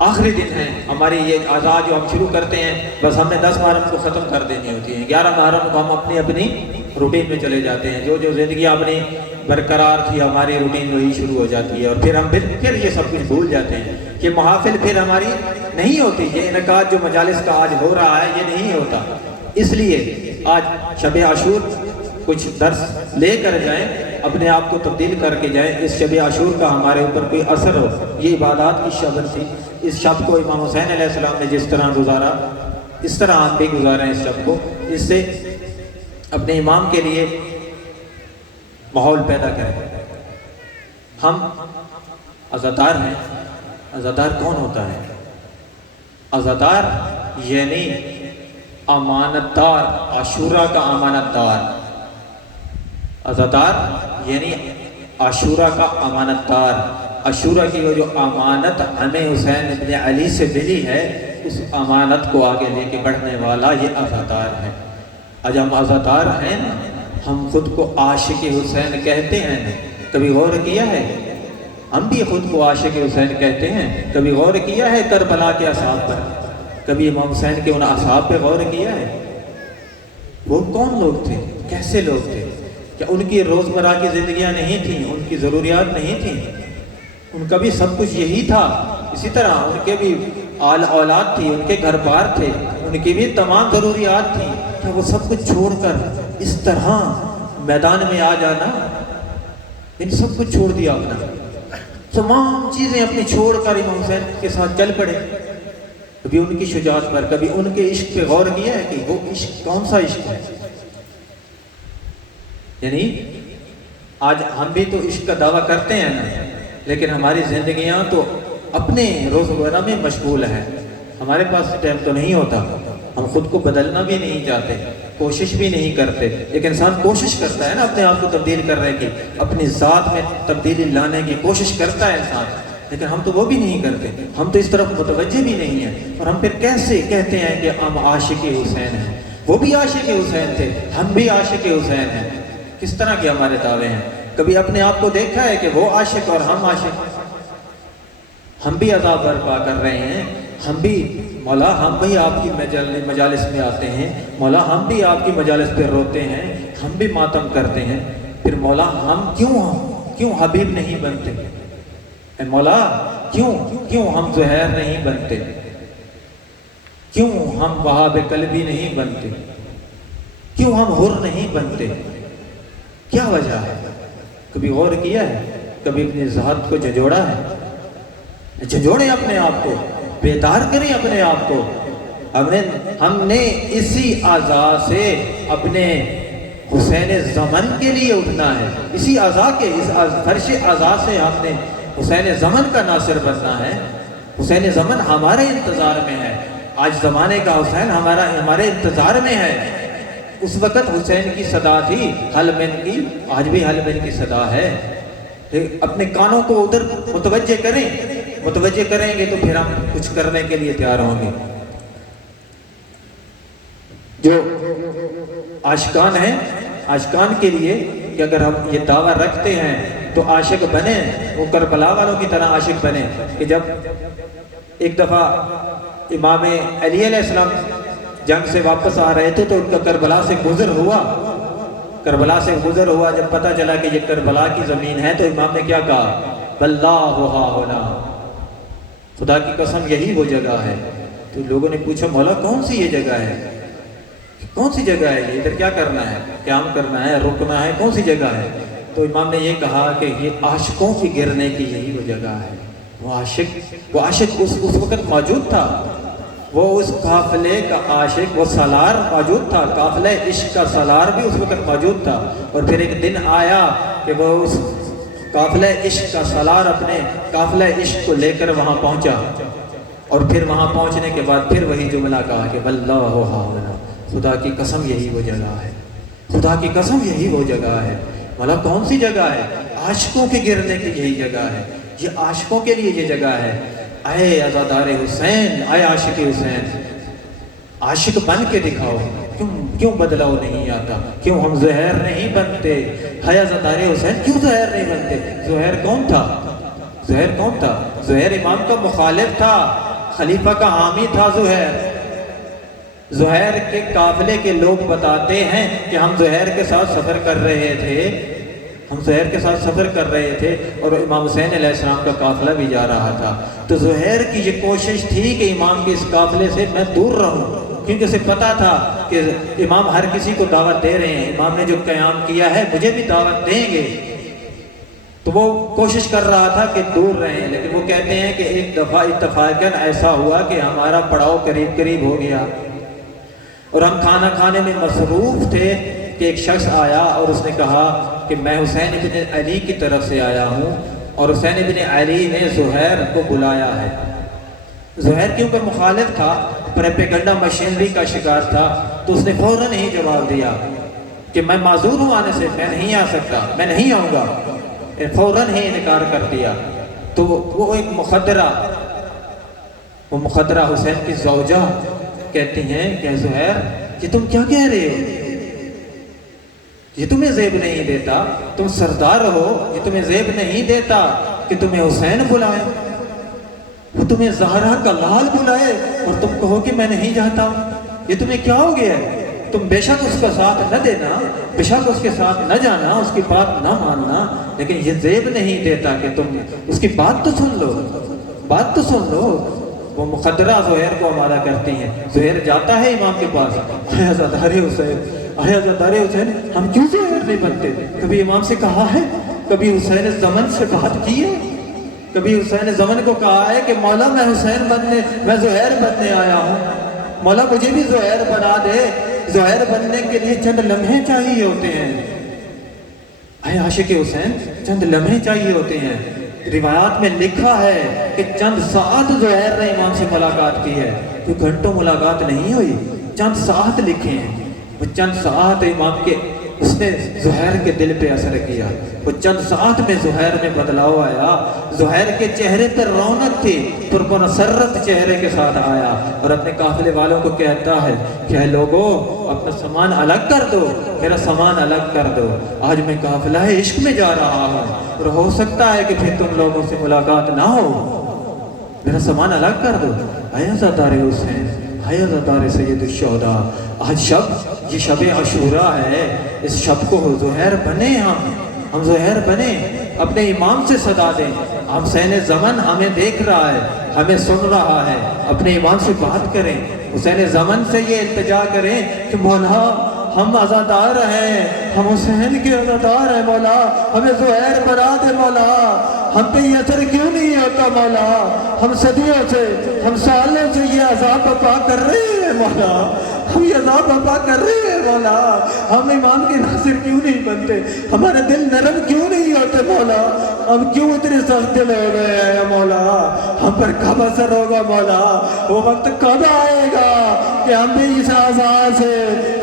آخری دن ہے ہماری یہ آزاد جو ہم شروع کرتے ہیں، بس ہم نے 10 محرم کو ختم کر دینی ہوتی ہیں، 11 محرم کو ہم اپنی روٹین میں چلے جاتے ہیں، جو زندگی اپنی برقرار تھی ہماری روٹین وہی شروع ہو جاتی ہے، اور پھر ہم پھر یہ سب کچھ بھول جاتے ہیں۔ یہ محافل پھر ہماری نہیں ہوتی، یہ انعقاد جو مجالس کا آج ہو رہا ہے یہ نہیں ہوتا۔ اس لیے آج شب عاشور کچھ درس لے کر جائیں، اپنے آپ کو تبدیل کر کے جائیں، اس شب عاشور کا ہمارے اوپر کوئی اثر ہو۔ یہ عبادات کی شب تھی، اس شب کو امام حسین علیہ السلام نے جس طرح گزارا اس طرح ہم بھی گزاریں اس شب کو، اس سے اپنے امام کے لیے ماحول پیدا کریں۔ ہم عزادار ہیں۔ عزادار کون ہوتا ہے؟ عزادار یعنی امانت دار، عاشورہ کا امانت دار۔ عزادار یعنی عاشورہ کا امانت دار۔ عاشورہ کی وہ جو امانت ہمیں حسین ابن علی سے ملی ہے، اس امانت کو آگے لے کے بڑھنے والا یہ عزادار ہے۔ آج ہم عزادار ہیں نا، ہم خود کو عاشق حسین کہتے ہیں نا، کبھی غور کیا ہے؟ ہم بھی خود کو عاشق حسین کہتے ہیں، کبھی غور کیا ہے کربلا کے اصحاب پر؟ کبھی امام حسین کے ان اصحاب پہ غور کیا ہے؟ وہ کون لوگ تھے؟ کیسے لوگ تھے؟ کیا ان کی روزمرہ کی زندگیاں نہیں تھیں؟ ان کی ضروریات نہیں تھیں؟ ان کا بھی سب کچھ یہی تھا۔ اسی طرح ان کے بھی آل اولاد تھی، ان کے گھر بار تھے، ان کی بھی تمام ضروریات تھیں۔ کیا وہ سب کچھ چھوڑ کر اس طرح میدان میں آ جانا؟ ان سب کچھ چھوڑ دیا اپنا، تمام چیزیں اپنی چھوڑ کر امام حسین کے ساتھ چل پڑے۔ کبھی ان کی شجاعت پر، کبھی ان کے عشق پہ غور کیا ہے کہ وہ عشق کون سا عشق ہے؟ یعنی آج ہم بھی تو عشق کا دعویٰ کرتے ہیں نا، لیکن ہماری زندگیاں تو اپنے روزمرہ میں مشغول ہیں، ہمارے پاس ٹائم تو نہیں ہوتا، ہم خود کو بدلنا بھی نہیں چاہتے، کوشش بھی نہیں کرتے۔ ایک انسان کوشش کرتا ہے نا اپنے آپ کو تبدیل کرنے کی، اپنی ذات میں تبدیلی لانے کی کوشش کرتا ہے انسان، لیکن ہم تو وہ بھی نہیں کرتے، ہم تو اس طرف متوجہ بھی نہیں ہیں، اور ہم پھر کیسے کہتے ہیں کہ ہم عاشق حسین ہیں؟ وہ بھی عاشق حسین تھے، ہم بھی عاشق حسین ہیں۔ کس طرح کے ہمارے دعوے ہیں؟ کبھی اپنے آپ کو دیکھا ہے کہ وہ عاشق اور ہم عاشق؟ ہم بھی عذاب برپا کر رہے ہیں، ہم بھی مولا، ہم بھی آپ کی مجالس میں آتے ہیں مولا، ہم بھی آپ کی مجالس پہ روتے ہیں، ہم بھی ماتم کرتے ہیں، پھر مولا ہم کیوں حبیب نہیں بنتے؟ اے مولا کیوں ہم زہیر نہیں بنتے؟ کیوں ہم وہاب قلبی نہیں بنتے؟ کیوں ہم حر نہیں بنتے؟ کیا وجہ ہے؟ کبھی غور کیا ہے؟ کبھی اپنی ذات کو جھنجھوڑا ہے؟ جھنجھوڑیں اپنے آپ کو، بیدار کریں اپنے آپ کو۔ ہم نے اسی اعضاء سے اپنے حسین زمن کے لیے اٹھنا ہے، اسی اعضاء کے، اس فرش اعضاء سے ہم نے حسین زمن کا ناصر بننا ہے۔ حسین زمن ہمارے انتظار میں ہے، آج زمانے کا حسین ہمارے انتظار میں ہے۔ اس وقت حسین کی صدا تھی حل من کی، آج بھی حل من کی صدا ہے۔ اپنے کانوں کو ادھر متوجہ کریں گے تو پھر ہم کچھ کرنے کے لیے تیار ہوں گے۔ جو عاشقان ہیں، عاشقان کے لیے کہ اگر ہم یہ دعویٰ رکھتے ہیں تو عاشق بنے، وہ کربلا والوں کی طرح عاشق بنے کہ جب ایک دفعہ امام علی علیہ السلام جنگ سے واپس آ رہے تھے تو ان کا کربلا سے گزر ہوا، جب پتہ چلا کہ یہ کربلا کی زمین ہے تو امام نے کیا کہا؟ واللہ ہا ہونا، خدا کی قسم یہی وہ جگہ ہے۔ تو لوگوں نے پوچھا مولا کون سی یہ جگہ ہے؟ کون سی جگہ ہے یہ؟ ادھر کیا کرنا ہے؟ قیام کرنا ہے؟ رکنا ہے؟ کون سی جگہ ہے؟ تو امام نے یہ کہا کہ یہ عاشقوں کی گرنے کی یہی وہ جگہ ہے۔ وہ عاشق اس وقت موجود تھا، وہ اس قافلے کا عاشق، وہ سالار موجود تھا، قافلہ عشق کا سالار بھی اس وقت موجود تھا۔ اور پھر ایک دن آیا کہ وہ اس قافلہ عشق کا سالار اپنے قافلہ عشق کو لے کر وہاں پہنچا، اور پھر وہاں پہنچنے کے بعد پھر وہی جملہ کہا کہ واللہ ہا ہونا، خدا کی قسم یہی وہ جگہ ہے، خدا کی قسم یہی وہ جگہ ہے۔ مولا کون سی جگہ ہے؟ عاشقوں کے گرنے کی یہی جگہ ہے، یہ عاشقوں کے لیے یہ جگہ ہے۔ اے عزادار حسین، اے عاشق حسین، عاشق بن کے دکھاؤ۔ کیوں بدلاؤ نہیں آتا؟ کیوں ہم زہیر نہیں بنتے؟ ہے عزادار حسین کیوں زہیر نہیں بنتے؟ زہیر کون تھا؟ زہیر امام کا مخالف تھا، خلیفہ کا حامی تھا زہیر۔ زہیر کے قافلے کے لوگ بتاتے ہیں کہ ہم زہیر کے ساتھ سفر کر رہے تھے اور امام حسین علیہ السلام کا قافلہ بھی جا رہا تھا۔ تو زہیر کی یہ کوشش تھی کہ امام کے اس قافلے سے میں دور رہوں، کیونکہ اسے پتا تھا کہ امام ہر کسی کو دعوت دے رہے ہیں، امام نے جو قیام کیا ہے مجھے بھی دعوت دیں گے، تو وہ کوشش کر رہا تھا کہ دور رہیں۔ لیکن وہ کہتے ہیں کہ ایک دفعہ اتفاقاً ایسا ہوا کہ ہمارا پڑاؤ قریب قریب ہو گیا اور ہم کھانا کھانے میں مصروف تھے کہ ایک شخص آیا اور اس نے کہا کہ میں حسین ابن علی کی طرف سے آیا ہوں، اور حسین ابن علی نے زہیر کو بلایا ہے۔ زہیر کے اوپر مخالف تھا، پروپیگنڈا مشینری کا شکار تھا، تو اس نے فوراً ہی جواب دیا کہ میں معذور ہوں آنے سے، میں نہیں آ سکتا، میں نہیں آؤں گا، فوراً ہی انکار کر دیا۔ تو وہ ایک مخدرہ حسین کی زوجہ کہتی ہیں کہ زہیر یہ تم کیا کہہ رہے ہو، یہ تمہیں زیب نہیں دیتا، تم سردار ہو، یہ تمہیں زیب نہیں دیتا کہ تمہیں حسین بلائے، وہ تمہیں زہرا کا لال بلائے اور تم کہو کہ میں نہیں جاتا، یہ تمہیں کیا ہو گیا ہے؟ تم بے شک اس کا ساتھ نہ دینا، بے شک اس کے ساتھ نہ جانا، اس کی بات نہ ماننا، لیکن یہ زیب نہیں دیتا کہ تم اس کی بات تو سن لو۔ وہ مخدرہ زہیر کو ہمارا کرتی ہیں۔ زہیر جاتا ہے امام کے پاس، اے عزادار حسین، ہم کیوں زہیر نہیں بنتے؟ کبھی امام سے کہا ہے؟ کبھی حسین زمن سے بات کی ہے؟ کبھی حسین زمن کو کہا ہے کہ مولا میں زہیر بننے آیا ہوں، مولا مجھے بھی زہیر بنا دے؟ زہیر بننے کے لیے چند لمحے چاہیے ہوتے ہیں، اے عاشق حسین، چند لمحے چاہیے ہوتے ہیں۔ روایات میں لکھا ہے کہ چند ساعت زہیر نے امام سے ملاقات کی ہے، تو گھنٹوں ملاقات نہیں ہوئی، چند ساعت لکھے ہیں۔ وہ چند ساعت امام کے اس نے زہیر کے دل پہ اثر کیا، وہ چند ساعت میں زہیر میں بدلاؤ آیا، زہیر کے چہرے پر رونق تھی، پرمسرت چہرے کے ساتھ آیا اور اپنے قافلے والوں کو کہتا ہے کہ اے لوگو اپنا سامان الگ کر دو، میرا سامان الگ کر دو، آج میں قافلہ عشق میں جا رہا ہوں اور ہو سکتا ہے کہ پھر تم لوگوں سے ملاقات نہ ہو، میرا سامان الگ کر دو۔ اے عزادار حسین، اے عزادار سید الشہداء، آج یہ شب عاشوراء ہے، اس شب کو زہیر بنے، ہم زہیر بنے، اپنے امام سے صدا دیں۔ حسین زمن ہمیں دیکھ رہا ہے، ہمیں سن رہا ہے، اپنے امام سے بات کریں، حسین زمن سے یہ التجا کریں کہ مولا ہم عزادار ہیں، ہم حسین کے عزادار ہیں، مولا ہمیں زہیر بنا دے، مولا ہم پہ یہ اثر کیوں نہیں ہوتا، مولا ہم صدیوں سے، ہم سالوں سے یہ عذاب بپا کر رہے ہیں، مولا ہم یہ عذاب بپا کر رہے ہیں، مولا ہم امام کے ناصر کیوں نہیں بنتے، ہمارے دل نرم کیوں نہیں ہوتے، مولا ہم کیوں اتنے سخت دل ہو گئے ہیں، مولا ہم پر کب اثر ہوگا، مولا وہ وقت کب آئے گا کہ ہم بھی اس عذاب سے،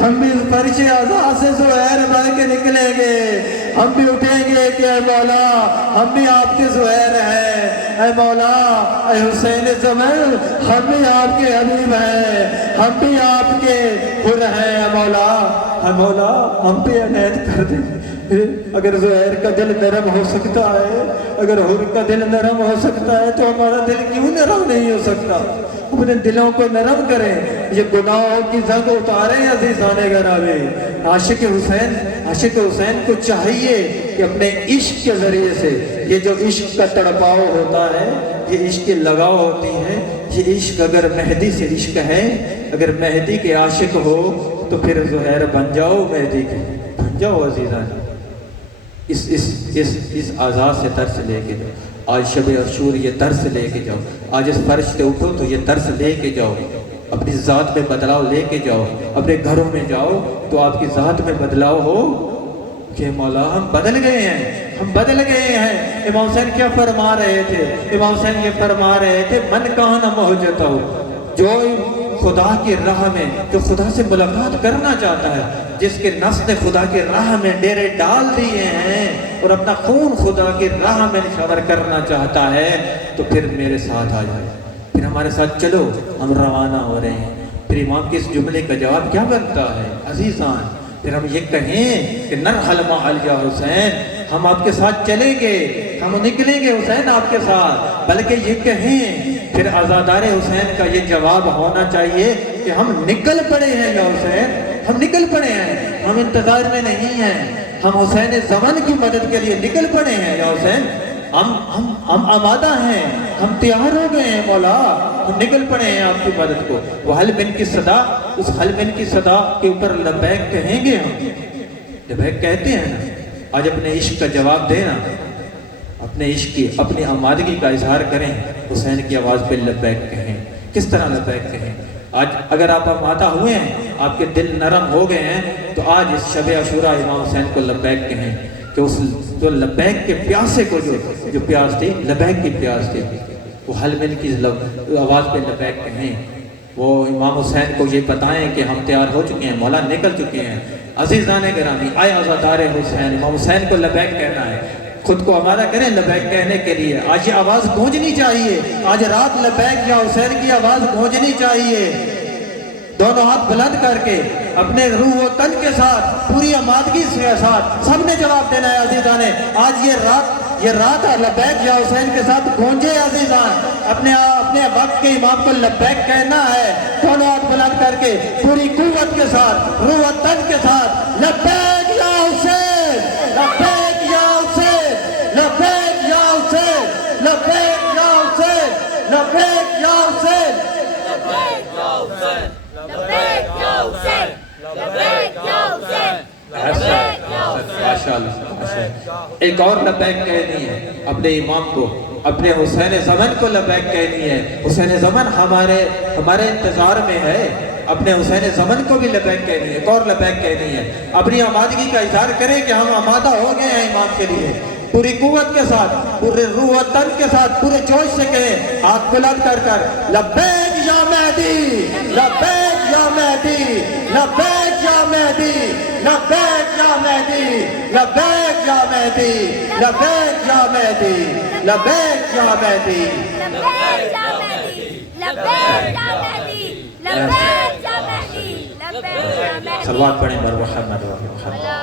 ہم بھی اس فرش عذاب سے زہیر بن کے نکلیں گے، ہم بھی اٹھیں گے کہ اے مولا ہم بھی آپ کے زہیر ہیں، اے مولا اے حسین زمن ہم بھی آپ کے حبیب ہیں، ہم بھی آپ کے حر ہیں، اے مولا ہم پہ عنایت کر دیں۔ اگر زہیر کا دل نرم ہو سکتا ہے، اگر حر کا دل نرم ہو سکتا ہے تو ہمارا دل کیوں نرم نہیں ہو سکتا؟ اپنے دلوں کو نرم کریں، یہ گناہوں کی زنگ اتاریں عزیزان گرامی۔ عاشق حسین کو چاہیے کہ اپنے عشق کے ذریعے سے، یہ جو عشق کا تڑپاؤ ہوتا ہے، یہ عشق کی لگاؤ ہوتی ہے، یہ عشق اگر مہدی سے عشق ہے، اگر مہدی کے عاشق ہو تو پھر زہیر بن جاؤ، مہدی کے بن جاؤ عزیزان۔ اس آزاد سے درس لے کے جاؤ، آج شب عاشور یہ درس لے کے جاؤ، آج اس فرش سے اٹھو تو یہ درس لے کے جاؤ، اپنی ذات میں بدلاؤ لے کے جاؤ، اپنے گھروں میں جاؤ تو آپ کی ذات میں بدلاؤ ہو کہ مولا ہم بدل گئے ہیں۔ امام حسین کیا فرما رہے تھے؟ امام حسین یہ فرما رہے تھے من کان موجتا ہو، جو خدا کی راہ میں، جو خدا سے ملاقات کرنا چاہتا ہے، جس کے نفس نے خدا کی راہ میں ڈیرے ڈال دیے ہیں اور اپنا خون خدا کی راہ میں نشاور کرنا چاہتا ہے، تو پھر میرے ساتھ آ جائے، پھر ہمارے ساتھ چلو، ہم روانہ ہو رہے ہیں۔ پھر امام کے اس جملے کا جواب کیا بنتا ہے عزیزان؟ پھر ہم یہ کہیں کہ نرحل معل یا حسین، ہم آپ کے ساتھ چلیں گے، ہم نکلیں گے حسین آپ کے ساتھ، بلکہ یہ کہیں پھر عزادار حسین کا یہ جواب ہونا چاہیے کہ ہم نکل پڑے ہیں یا حسین، ہم نکل پڑے ہیں، ہم انتظار میں نہیں ہیں، ہم حسین زمن کی مدد کے لیے نکل پڑے ہیں یا حسین، ہم آمادہ ہیں، ہم تیار ہو گئے ہیں مولا، ہم نکل پڑے ہیں آپ کی مدد کو۔ وہ حل بن کی صدا، اس حل بن کی صدا کے اوپر لبیک کہیں گے ہم، لبیک کہتے ہیں نا۔ آج اپنے عشق کا جواب دینا، اپنے عشق کی، اپنی آمادگی کا اظہار کریں، حسین کی آواز پہ لبیک کہیں۔ کس طرح لبیک کہیں؟ آج اگر آپ آمادہ ہوئے ہیں، آپ کے دل نرم ہو گئے ہیں، تو آج اس شب عاشوراء امام حسین کو لبیک کہیں کہ اس جو لبیک کے پیاسے کو جو پیاس تھی، لبیک کی پیاس تھی، وہ حل من کی آواز پہ لبیک کہیں۔ وہ امام حسین کو یہ بتائیں کہ ہم تیار ہو چکے ہیں، مولا نکل چکے ہیں۔ عزیزان گرامی، آئے عزادار حسین، امام حسین کو لبیک کہنا ہے، خود کو آمادہ کریں لبیک کہنے کے لیے۔ آج یہ آواز گونجنی چاہیے، آج رات لبیک یا حسین کی آواز گونجنی چاہیے۔ دونوں ہاتھ بلند کر کے اپنے روح و تن کے ساتھ، پوری آمادگی کے ساتھ سب نے جواب دینا ہے عزیزان۔ آج یہ رات لبیک یا حسین کے ساتھ گونجے عزیزان، اپنے وقت کے امام کو لبیک کہنا ہے، دونوں ہاتھ بلند کر کے پوری قوت کے ساتھ، روح و تن کے ساتھ، لبیک یا حسین، لبیک یا حسین، لبیک یا حسین، لبیک یا حسین، لبیک یا حسین، لبیک یا حسین، لبیک یا حسین، لبیک یا حسین، لبیک یا حسین۔ ماشاءاللہ، ایک اور لبیک کہنی ہے اپنے امام کو، اپنے حسین زمن کو لبیک کہنی ہے۔ حسین زمن ہمارے انتظار میں ہے، اپنے حسین زمن کو بھی لبیک کہنی ہے، ایک اور لبیک کہنی ہے۔ اپنی آمادگی کا اظہار کریں کہ ہم آمادہ ہو گئے ہیں امام کے لیے، پوری قوت کے ساتھ، پورے روح و تن کے ساتھ، پورے جوش سے کہیں، ہاتھ بلند کر کر، لبیک یا مہدی، لبیک یا مہدی، لبیک یا مہدی، لبیک یا مہدی، لبیک یا مہدی، لبیک یا مہدی، لبیک یا مہدی، لبیک یا مہدی، لبیک یا مہدی، لبیک یا مہدی، لبیک یا مہدی۔ صلوات پڑھیں بر محمد و محمد۔